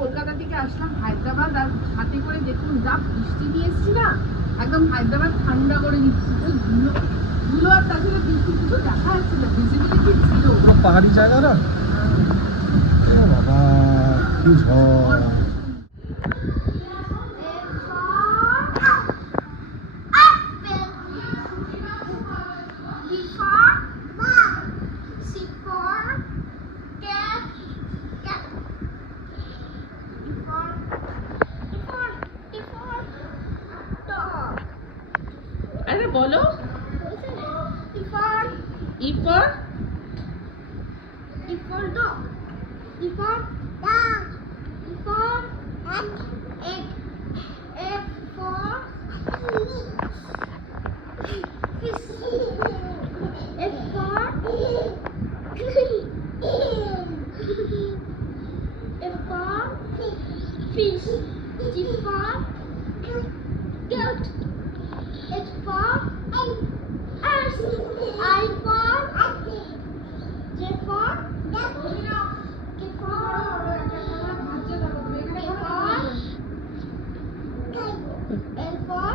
কলকাতা থেকে আসলাম হায়দ্রাবাদ, আর হাতে করে দেখুন যা বৃষ্টি নিয়ে এসছি না, একদম হায়দ্রাবাদ ঠান্ডা করে দিচ্ছি। ধুলো আর তার সাথে বৃষ্টি কিছু দেখা যাচ্ছে না, ভিজিবিলিটি ছিল। পাহাড়ি জায়গা না, ও বাবা কি ঝড়। আরে বলো, E for dog. E for dog. E for egg. F for fish. F for F for fish. G for goat. H for horse. I for J for K for L for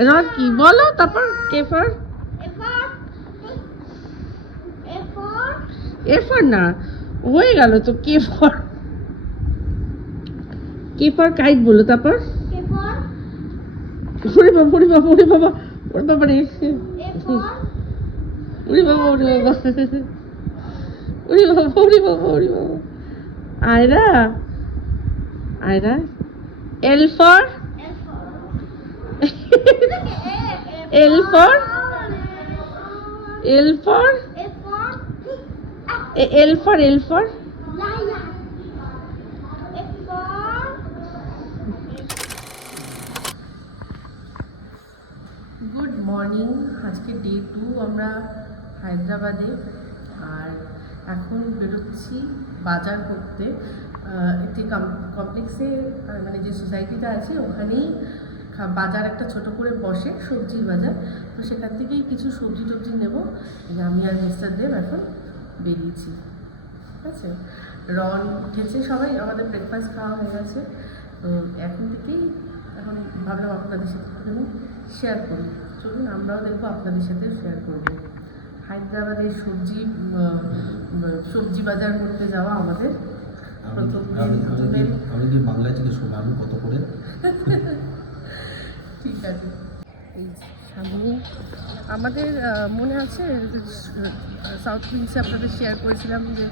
এবার কি বলো, তারপর K for A for না হয়ে গেল তো, K for kite বলো, তারপর ওরে বাবা ওরে বাবা ওরে বাবা ওরে বাবা রে, ওরে বাবা ওরে বাবা ওরে বাবা ওরে বাবা ওরে বাবা। Ayra L for L for L for L for L for good morning. আজকে ডে 2, আমরা হায়দ্রাবাদে, আর এখন বেরোচ্ছি বাজার করতে। একটি কমপ্লেক্সে, মানে যে সোসাইটিটা আছে ওখানেই বাজার একটা ছোট করে বসে, সবজির বাজার। তো সেখান থেকেই কিছু সবজি টবজি নেবো। আমি আর মিস্টার দেব এখন বেরিয়েছি, ঠিক আছে। রন উঠেছে, সবাই আমাদের ব্রেকফাস্ট খাওয়া হয়ে গেছে। তো এখন ভাবলাম আপনাদের সাথে শেয়ার করি। চলুন আমরাও দেখবো, আপনাদের সাথে শেয়ার করবো হায়দ্রাবাদের সবজি বাজার করতে যাওয়া আমাদের আমি কি বাংলা থেকে শোনাবো কত করে? ঠিক আছে। এই সামনে আমাদের মনে আছে সাউথ উইংসে আপনাদের শেয়ার করেছিলাম যে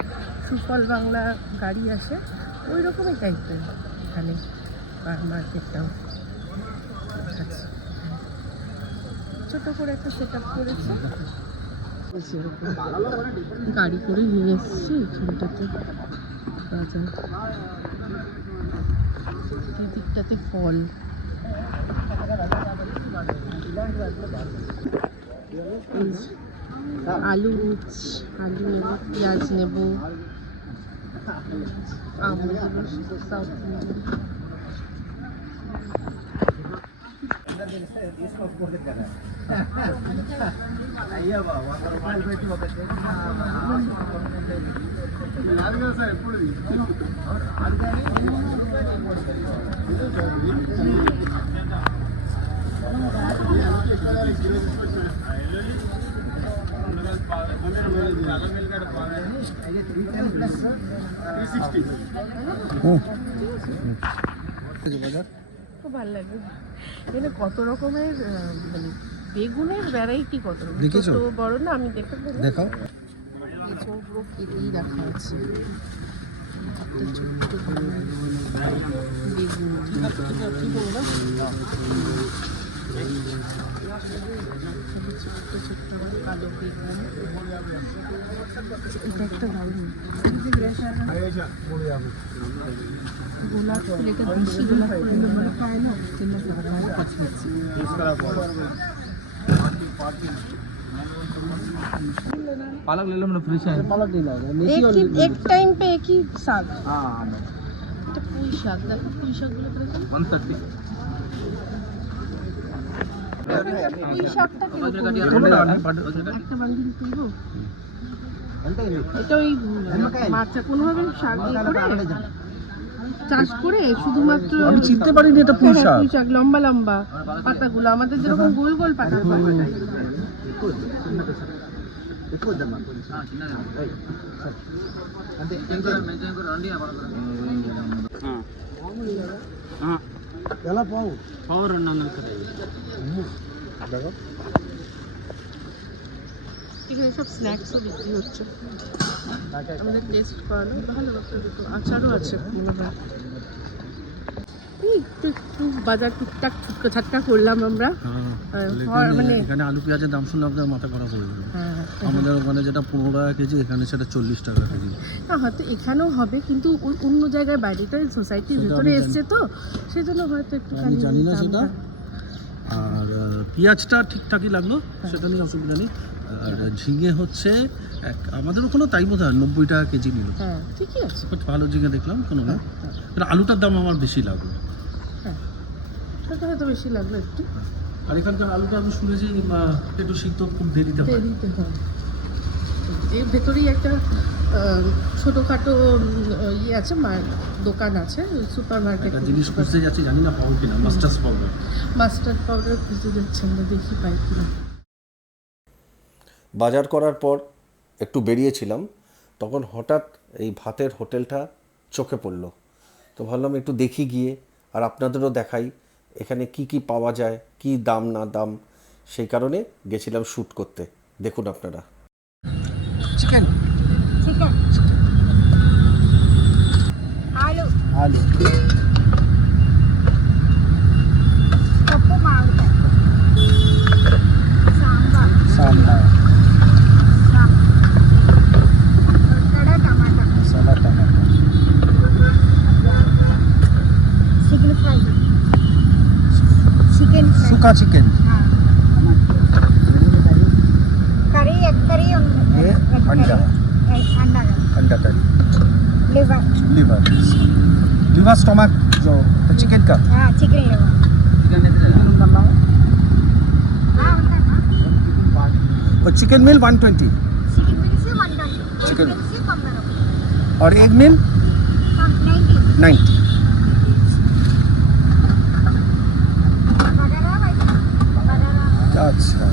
সুফল বাংলা গাড়ি আসে, ওই রকমই টাইপের এখানে মার্কেটটাও আছে। ছোটো করে একটা সেট আপ করেছে, গাড়ি করে নিয়ে এসছি এখানটাতে বাজার। এই দিকটাতে ফল, আলু নেব, পেঁয়াজ নেব, আম সাউথ খুব ভালো লাগে। এখানে কত রকমের মানে বেগুনের ভ্যারাইটি, কত ছোট বড় না, আমি দেখাও। পুরো কেটেই রাখা আছে, একটা ছোট্ট বেগুন, ছোট্ট কালো বেগুন। এটা একটা দারুণ গোলাপ ফুল, এটা দেশি গোলাপ ফুল খায় না, पालक ले लो, मैंने फ्रेश है। पालक ले लो, एक टाइम पे एक ही साग। हाँ, এটা পুঁই শাক, দেখো পুঁই শাকগুলো কিরকম। 130 পুঁই শাকটা কিরকম? একটা বান্ডিল তুলবো। এটা ওই মাছা কোনোভাবে শাক দিয়ে করে চাষ করে শুধুমাত্র আমি চিনতে পারিনি এটা পুঁই শাক। পুঁই শাক লম্বা লম্বা পাতাগুলো আমাদের যেরকম গোল গোল পাতা হয়। ఎలా పావు দেখো এখানে সব স্ন্যাক্সও বিক্রি হচ্ছে, আমাদের টেস্ট করানো ভালো দুটো আচারও আছে মনে হয়। এই একটু বাজার টুকটাক ছুটকা ছাটকা করলাম আমরা। মানে এখানে আলু পেঁয়াজের দাম শুনলে আপনার মাথা খারাপ হয়ে যাবে। হ্যাঁ, আমাদের ওখানে যেটা 15 টাকা কেজি, এখানে সেটা 40 টাকা কেজি। না হয়তো এখানেও হবে, কিন্তু অন্য জায়গায় বাইরেটা সোসাইটির সেটা ভেতরে আমি এসছে তো সেজন্য হয়তো একটু আমি জানি না সেটা। আর পেঁয়াজটা ঠিকঠাকই লাগলো, সেটা নিয়ে অসুবিধা নেই। আর ঝিঙে হচ্ছে আমাদের ওখানেও তাই বোধ হয় 90 টাকা কেজি নিল। হ্যাঁ ঠিকই আছে। বাট ভালো ঝিঙে দেখলাম, কোনো না। আলুটার দাম আমার বেশি লাগলো। হ্যাঁ সেটা হয়তো বেশি লাগলো একটু। আর এখানকার আলুটা আমি শুনেছি একটু সিদ্ধ খুব দেরিতে হয়। দেরিতে হয়। এর ভেতরেই একটা ছোটোখাটো ইয়ে আছে, দোকান আছে, সুপার মার্কেট। একটা জিনিস খুঁজতে যাচ্ছি, জানি না পাবো কিনা, মাস্টার্ড পাউডার। মাস্টার্ড পাউডার খুঁজতে যাচ্ছে, আমরা দেখি পাই কিনা। বাজার করার পর একটু বেরিয়েছিলাম, তখন হঠাৎ এই ভাতের হোটেলটা চোখে পড়লো। তো ভাবলাম একটু দেখি গিয়ে, আর আপনাদেরও দেখাই এখানে কি কি পাওয়া যায়, কি দাম না দাম। সেই কারণে গেছিলাম শ্যুট করতে। দেখুন আপনারা। Chicken, Chicken. Aloo. আলু, Puppu mountain. Sambar. Sambar, Kada tomato. Masala, tomato, Chicken fry. Chicken fry. Sukka chicken, Curry, egg curry. ये अंडा, Anda. अंडा curry, Liver. Liver, liver stomach जो चिकन का। Chicken liver. और चिकन मिल 120 Chicken wings 120. Chicken. Egg wings 100. और egg मिल 90. 90। Bagara rice. Bagara. अच्छा,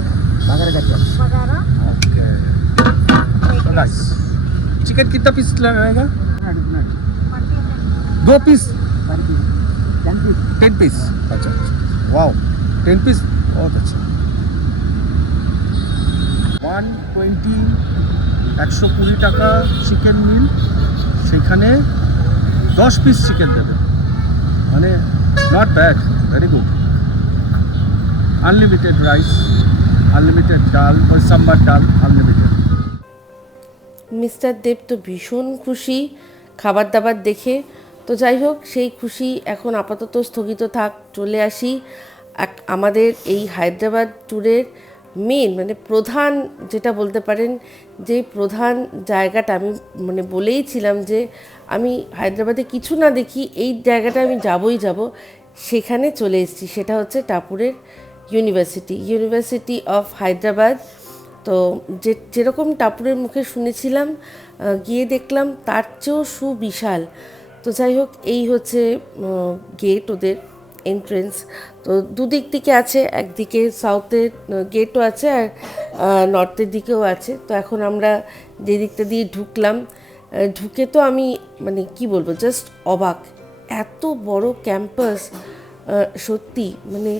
Bagara. Okay, nice. चिकन कितना पीस रहेगा? 2 पीस, 10 पीस। अच्छा, वाओ, 10 पीस बहुत अच्छा। 120 120 টাকা চিকেন মিল, সেখানে 10 পিস চিকেন দেবে, মানে not bad, very good. Unlimited rice, unlimited ডাল, ওই সাম্বার ডাল আনলিমিটেড। মিস্টার দেব তো ভীষণ খুশি খাবার দাবার দেখে। তো যাই হোক, সেই খুশি এখন আপাতত স্থগিত থাক, চলে আসি আমাদের এই হায়দ্রাবাদ ট্যুরের মেন মানে প্রধান যেটা বলতে পারেন, যে প্রধান জায়গাটা আমি মানে বলেইছিলাম যে আমি হায়দ্রাবাদে কিছু না দেখি এই জায়গাটা আমি যাবই যাব, সেখানে চলে এসেছি। সেটা হচ্ছে টাপুরের ইউনিভার্সিটি অফ হায়দ্রাবাদ। তো যেরকম টাপুরের মুখে শুনেছিলাম, গিয়ে দেখলাম তার চেয়েও সুবিশাল। তো যাই হোক, এই হচ্ছে গেট, ওদের এন্ট্রেন্স। তো দুদিক থেকে আছে, একদিকে সাউথের গেটও আছে আর নর্থের দিকেও আছে। তো এখন আমরা যে দিকটা দিয়ে ঢুকলাম, ঢুকে তো আমি মানে কি বলবো, জাস্ট অবাক। এত বড় ক্যাম্পাস, সত্যি মানে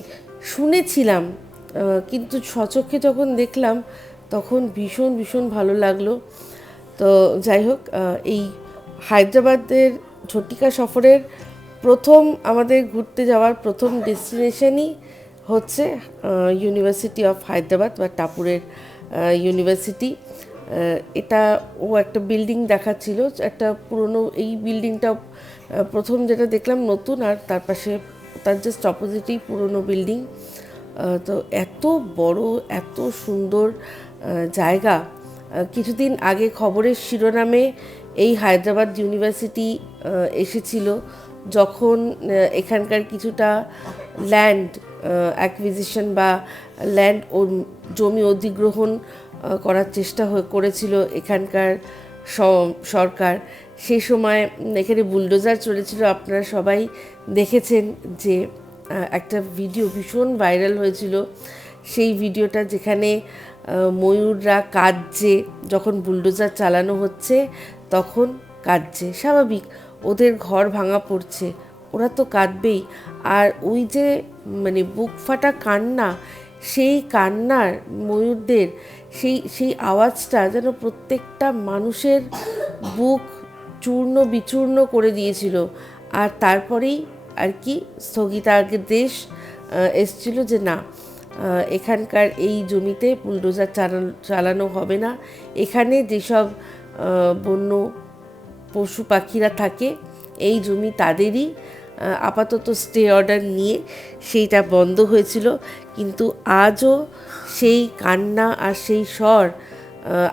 শুনেছিলাম, কিন্তু সচক্ষে যখন দেখলাম তখন ভীষণ ভীষণ ভালো লাগলো। তো যাই হোক, এই হায়দ্রাবাদের ঝটিকা সফরের প্রথম আমাদের ঘুরতে যাওয়ার প্রথম ডেস্টিনেশনই হচ্ছে ইউনিভার্সিটি অফ হায়দ্রাবাদ বা টাপুরের ইউনিভার্সিটি। এটা ও একটা বিল্ডিং দেখাচ্ছিল, একটা পুরনো, এই বিল্ডিংটা প্রথম যেটা দেখলাম নতুন, আর তার পাশে তার জাস্ট অপোজিটেই পুরনো বিল্ডিং। তো এত বড়, এত সুন্দর জায়গা। কিছুদিন আগে খবরের শিরোনামে এই হায়দ্রাবাদ ইউনিভার্সিটি এসেছিল, যখন এখানকার কিছুটা ল্যান্ড অ্যাকুইজিশন বা ল্যান্ড ও জমি অধিগ্রহণ করার চেষ্টা করেছিল এখানকার সরকার। সেই সময় এখানে বুলডোজার চলেছিল, আপনারা সবাই দেখেছেন যে একটা ভিডিও ভীষণ ভাইরাল হয়েছিল। সেই ভিডিওটা যেখানে ময়ূররা কাঁদছে, যখন বুলডোজার চালানো হচ্ছে তখন কাঁদছে, স্বাভাবিক, ওদের ঘর ভাঙা পড়ছে, ওরা তো কাঁদবেই। আর ওই যে মানে বুক ফাটা কান্না, সেই কান্নার ময়ূরদের সেই আওয়াজটা যেন প্রত্যেকটা মানুষের বুক চূর্ণ বিচূর্ণ করে দিয়েছিল। আর তারপরেই আর কি স্থগিতাদেশ এসছিল যে না, এখানকার এই জমিতে বুলডোজার চালানো হবে না। এখানে যেসব বন্য পশু পাখিরা থাকে এই জমি তাদেরই, আপাতত স্টে অর্ডার নিয়ে সেইটা বন্ধ হয়েছিল। কিন্তু আজও সেই কান্না আর সেই স্বর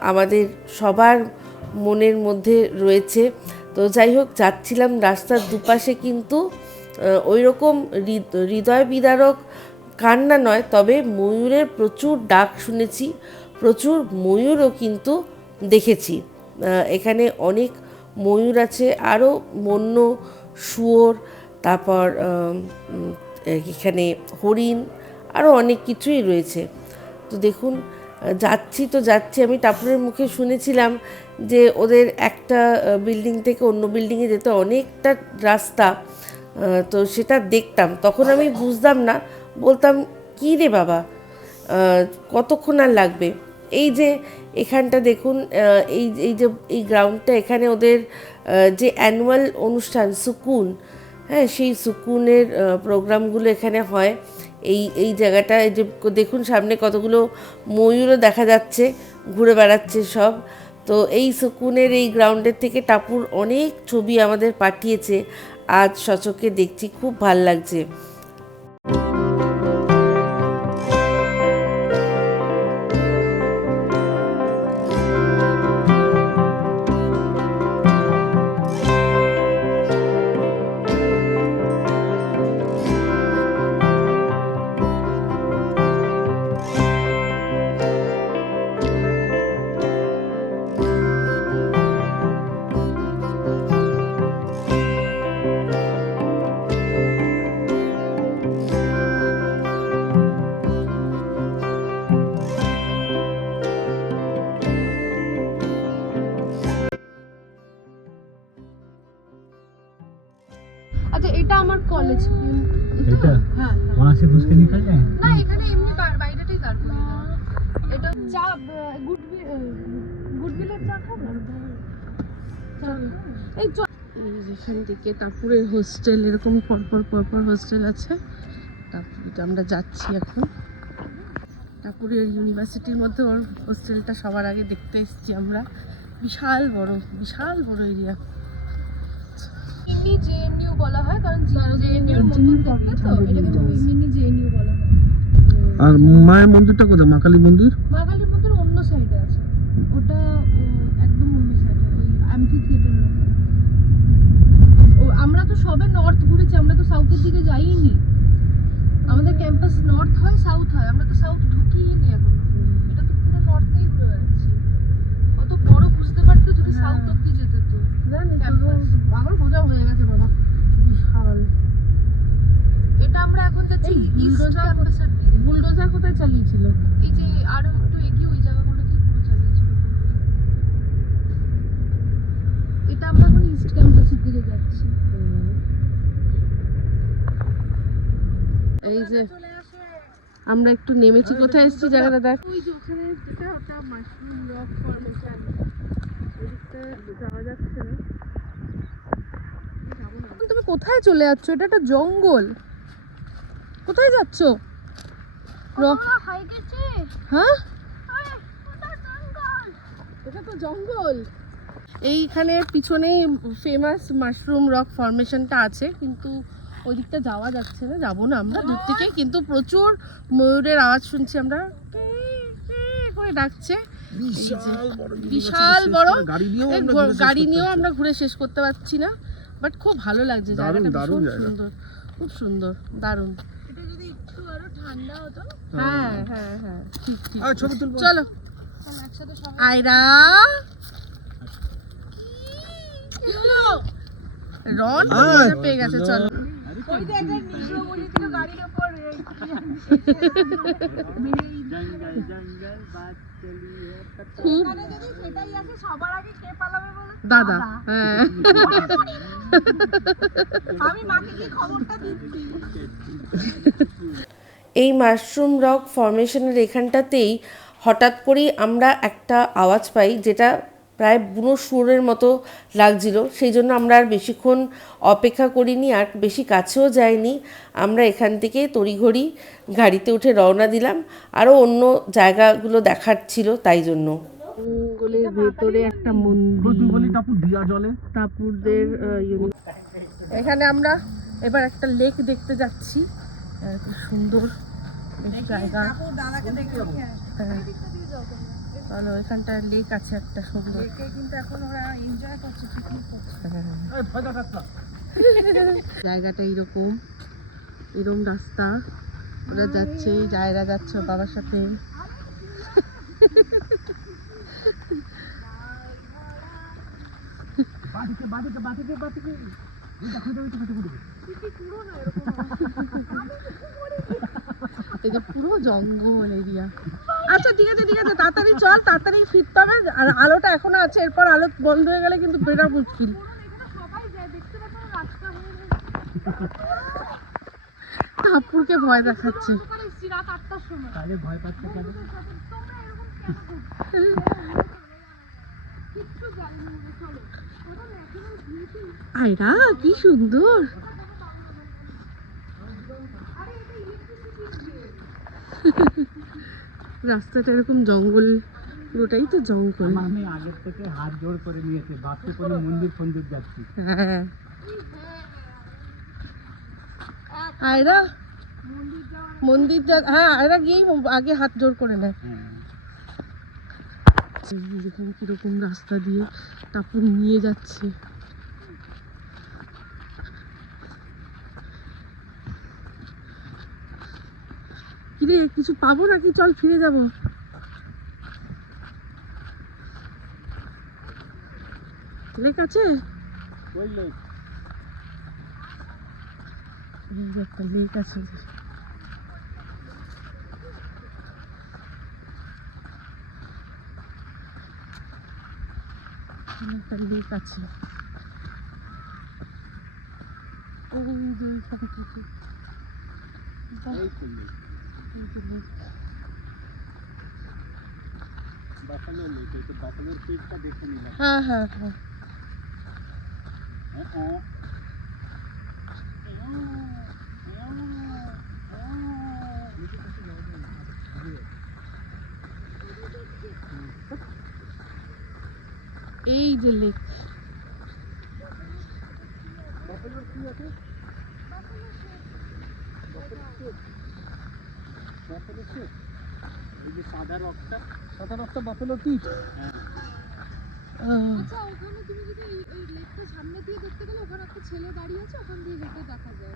আমাদের সবার মনের মধ্যে রয়েছে। তো যাই হোক, যাচ্ছিলাম, রাস্তার দুপাশে কিন্তু ওই রকম হৃদয় বিদারক কান্না নয়, তবে ময়ূরের প্রচুর ডাক শুনেছি, প্রচুর ময়ূরও কিন্তু দেখেছি। এখানে অনেক ময়ূর আছে, আরও বন্য শুয়োর, তারপর এখানে হরিণ, আরও অনেক কিছুই রয়েছে। তো দেখুন, যাচ্ছি আমি টাপুরের মুখে শুনেছিলাম যে ওদের একটা বিল্ডিং থেকে অন্য বিল্ডিংয়ে যেতে অনেকটা রাস্তা। তো সেটা দেখতাম, তখন আমি বুঝতাম না, বলতাম কী রে বাবা, কতক্ষণ আর লাগবে। এই যে এখানটা দেখুন, এই গ্রাউন্ডটা, এখানে ওদের যে অ্যানুয়াল অনুষ্ঠান সুকুন, হ্যাঁ, সেই সুকুনের প্রোগ্রামগুলো এখানে হয়। এই জায়গাটা, এই যে দেখুন সামনে কতগুলো ময়ূরও দেখা যাচ্ছে, ঘুরে বেড়াচ্ছে সব। তো এই সুকুনের এই গ্রাউন্ডের থেকে টাপুর অনেক ছবি আমাদের পাঠিয়েছে, আজ সচক্ষে দেখছি, খুব ভাল লাগছে। আচ্ছা, এটা আমার কলেজ। এটা হ্যাঁ, वहां से घुस के निकल जाए না এখানে এমনি বাইরেটাই দাঁড়াবো। এটা চা গুডভিলের চা খাবো। এই এখান থেকে টাপুরের হোস্টেল, এরকম পরপর হোস্টেল আছে। টাপুরে আমরা যাচ্ছি এখন। টাপুরের ইউনিভার্সিটির মধ্যে ওর হোস্টেলটা সবার আগে দেখতে এসেছি আমরা। বিশাল বড় এরিয়া। মিনি জেএনইউ বলা হয়, কারণ জেএনইউর মতন দেখতে, তো এটাকে মিনি জেএনইউ বলা হয়। আর মায়ের মন্দিরটা কোথায়? মা কালী মন্দির? মা কালীর মন্দির অন্য সাইডে আছে, ওটা একদম অন্য সাইডে, ওই অ্যাম্ফি থিয়েটারের ওখানে। আমরা তো সবে নর্থ ঘুরেছি, আমরা তো সাউথের দিকে যাইনি। আমাদের ক্যাম্পাস নর্থ হয় সাউথ হয়, আমরা তো সাউথ ঢুকিনি এখন। এটা তো পুরো নর্থেই ঘুরে বেড়াচ্ছি। কত বড় বুঝতে পারতে যদি সাউথ অব্দি যেতে, তো আমার বোঝা হয়ে গেছে বাবা, বিশাল। এটা আমরা এখন যাচ্ছি ইস্ট ক্যাম্পাসের দিকে। বুলডোজার কোথায় চালিয়েছিল? এই যে আরো একটু এগিয়ে ওই জায়গাগুলোতেই পুরো চালিয়েছিল। এটা আমরা এখন ইস্ট ক্যাম্পাসের দিকে যাচ্ছি। এই যে আমরা একটু নেমেছি, কোথায় এসেছি জায়গাটা দেখ। ওই যে ওখানে ওটা মাশরুম রক ফর্মেশন, ওদিকটা যাওয়া যাচ্ছে না। তুমি কোথায় চলে যাচ্ছ? এটা একটা জঙ্গল। কোথায় যাচ্ছ? হ্যাঁ, এটা তো জঙ্গল। এইখানে পিছনেই ফেমাস মাশরুম রক ফরমেশনটা আছে, কিন্তু ওই দিকটা যাওয়া যাচ্ছে না, যাবো না আমরা দূর থেকে। কিন্তু প্রচুর ময়ূরের আওয়াজ শুনছি আমরা, করে ডাকছে। বিশাল বড় গাড়ি নিয়েও আমরা ঘুরে শেষ করতে পারছি না, বাট খুব ভালো লাগছে জায়গাটা, ভীষণ সুন্দর, খুব সুন্দর, দারুণ। এটা যদি একটু আরো ঠান্ডা হতো। হ্যাঁ হ্যাঁ হ্যাঁ ঠিক ঠিক আর ছবি তুলবো। চলো তাহলে একসাথে সবাই আয়রা রন মজা পেয়ে গেছে চলো ওই যে একটা নিশো বলেছিল গাড়ির উপর যদি সেটাই আসে সবার আগে কে পালাবে বলো? দাদা হ্যাঁ আমি মাকে কি খবরটা দিচ্ছি। এই মাশরুম রক ফরমেশনের এখানটাতেই হঠাৎ করেই আমরা একটা আওয়াজ পাই যেটা প্রায় বুনো সুরের মতো লাগছিল, সেই জন্য আমরা আর বেশিক্ষণ অপেক্ষা করিনি আর বেশি কাছেও যাইনি। আমরা এখান থেকে তড়িঘড়ি গাড়িতে উঠে রওনা দিলাম, আরও অন্য জায়গাগুলো দেখার ছিল তাই জন্য। জঙ্গলের ভেতরে একটা মন্দির, তুই বলি টাপুর দিয়া জলে টাপুরদের এখানে আমরা এবার একটা লেক দেখতে যাচ্ছি। খুব সুন্দর বেশ জায়গা। হ্যাঁ। চলো এখানটা লেক আছে একটা সুন্দর। কিন্তু এখন ওরা এনজয় করছে, পিকনিক করছে। জায়গাটা এরকম রাস্তা, ওরা যাচ্ছে, জায়রা যাচ্ছে ওর বাবার সাথে। এটা পুরো জঙ্গল এরিয়া। আচ্ছা ঠিক আছে তাড়াতাড়ি চল, তাড়াতাড়ি ফিরতে হবে। আর আলোটা এখনো আছে, এরপর আলো বন্ধ হয়ে গেলে কিন্তু বেরোর মুশকিল। টাপুরকে ভয় দেখাচ্ছে। রাত 8টার সময় তাহলে ভয় পাচ্ছে কেন? আয়রা কি সুন্দর, রাস্তাটা এরকম জঙ্গল, পুরোটাই তো জঙ্গল। আমি আগের থেকে হাত জোড় করে নিয়েছি, ভাবছি কোনো মন্দির ফন্দির যাচ্ছি। হ্যাঁ আয়রা মন্দির হ্যাঁ আয়রা গিয়েই আগে হাত জোড় করে নেয়। দেখুন কিরকম রাস্তা দিয়ে টাপুর নিয়ে যাচ্ছে। কিরে কিছু পাবো নাকি, চল ফিরে যাব। লেক আছে, এই যে একটা লেক আছে। একটা লেক আছে ওই যে ওইখান থেকে। বাহ, এই যে লেক। হ্যাঁ হ্যাঁ হ্যাঁ এই যে লেক। সাদা রক্তটা বাফেলো টিট। আচ্ছা ওখানে তুমি যদি এই লেকটা সামনে দিয়ে দেখতে গেলে ওখানে একটা ছেলে দাঁড়িয়ে আছে, ওখান দিয়ে হেঁটে দেখা যায়।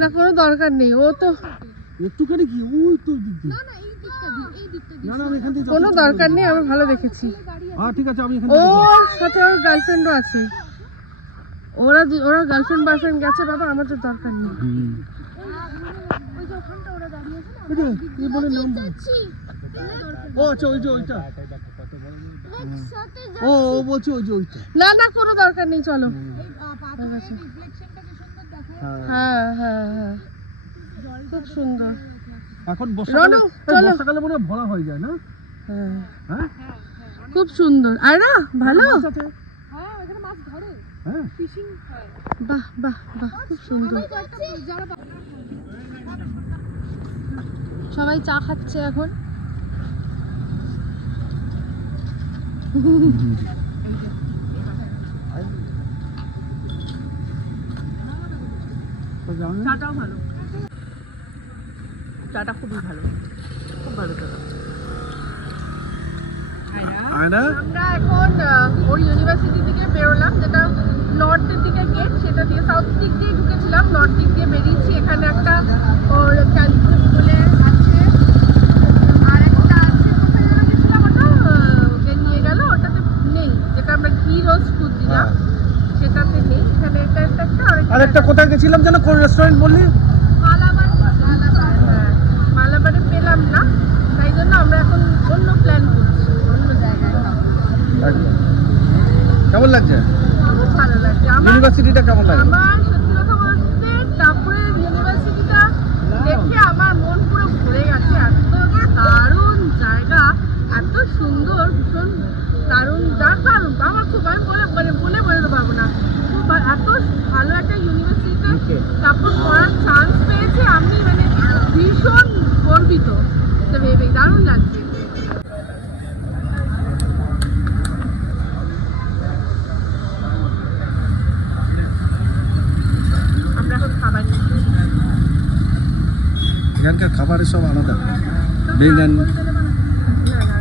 না কোনো দরকার নেই, ও তো একটুখানি কি ওই তো দিক দিয়ে। না না এই দিকটা দিয়ে, এই দিকটা দিয়ে না না আমি এখান থেকে কোনো দরকার নেই, আমি ভালো দেখেছি। দাঁড়িয়ে হ্যাঁ ঠিক আছে আমি এখান ওর থেকে সাথে ওর গার্লফ্রেন্ডও আছে, ওরা গার্লফ্রেন্ড বয়ফ্রেন্ড গেছে বাবা, আমাদের দরকার নেই। ওই যে ওখানটা ওরা দাঁড়িয়ে আছে না, এই যে, এই বলে নাম বল। যাচ্ছি ও আচ্ছা ওই যে ওইটা। একসাথে ও ও বলছে ওই যে ওইটা। না না কোনো দরকার নেই, চলো। পাথরের রিফ্লেকশনটা কি সুন্দর দেখায়। হ্যাঁ হ্যাঁ হ্যাঁ খুব সুন্দর। এখন রনু, চলো। বর্ষাকালে মনে হয় ভরা হয়ে যায় না? হ্যাঁ হ্যাঁ খুব সুন্দর। আয়রা ভালো, হ্যাঁ এখানে মাছ ধরে, হ্যাঁ ফিশিং হয়। বাহ বাহ বাহ খুব সুন্দর। যারা সবাই চা খাচ্ছে এখন। চাটাও ভালো, চাটা খুবই ভালো, খুব ভালো চাটা। আয়না আমরা এখন ওর ইউনিভার্সিটি থেকে বেরোলাম, যেটা নর্থের দিকে গেট, সেটা দিয়ে সাউথ দিক দিয়ে ঢুকেছিলাম, নর্থ দিক দিয়ে বেরিয়েছি। এখানে একটা ওর ক্যান্টিন বলে ডেকেছিলাম যেন কোন রেস্টুরেন্ট বললি? মালাবার হ্যাঁ, মালাবারে পেলাম না, তাই জন্য আমরা এখন অন্য প্ল্যান করছি, অন্য জায়গায় যাবো। একদম। কেমন লাগছে খুব ভালো লাগছে আমার। ইউনিভার্সিটিটা? কেমন লাগছে? আমার সত্যি কথা বলতে টাপুরের ইউনিভার্সিটিটা দেখে আমার মন পুরো ভরে গেছে। এত দারুণ জায়গা, এত সুন্দর, ভীষণ দারুণ দারুণ। আমার খুব, আমি বলে বোঝাতে পারবো না, খুব এত ভালো একটা ইউনিভার্সিটিতে টাপুর পড়ার চান্স পেয়েছে আমি, মানে ভীষণ গর্বিত। এটা ভেবে দারুণ লাগছে। আমরা এখন খাবার নিচ্ছি। এখানকার খাবারের সব আলাদা। বেগান না না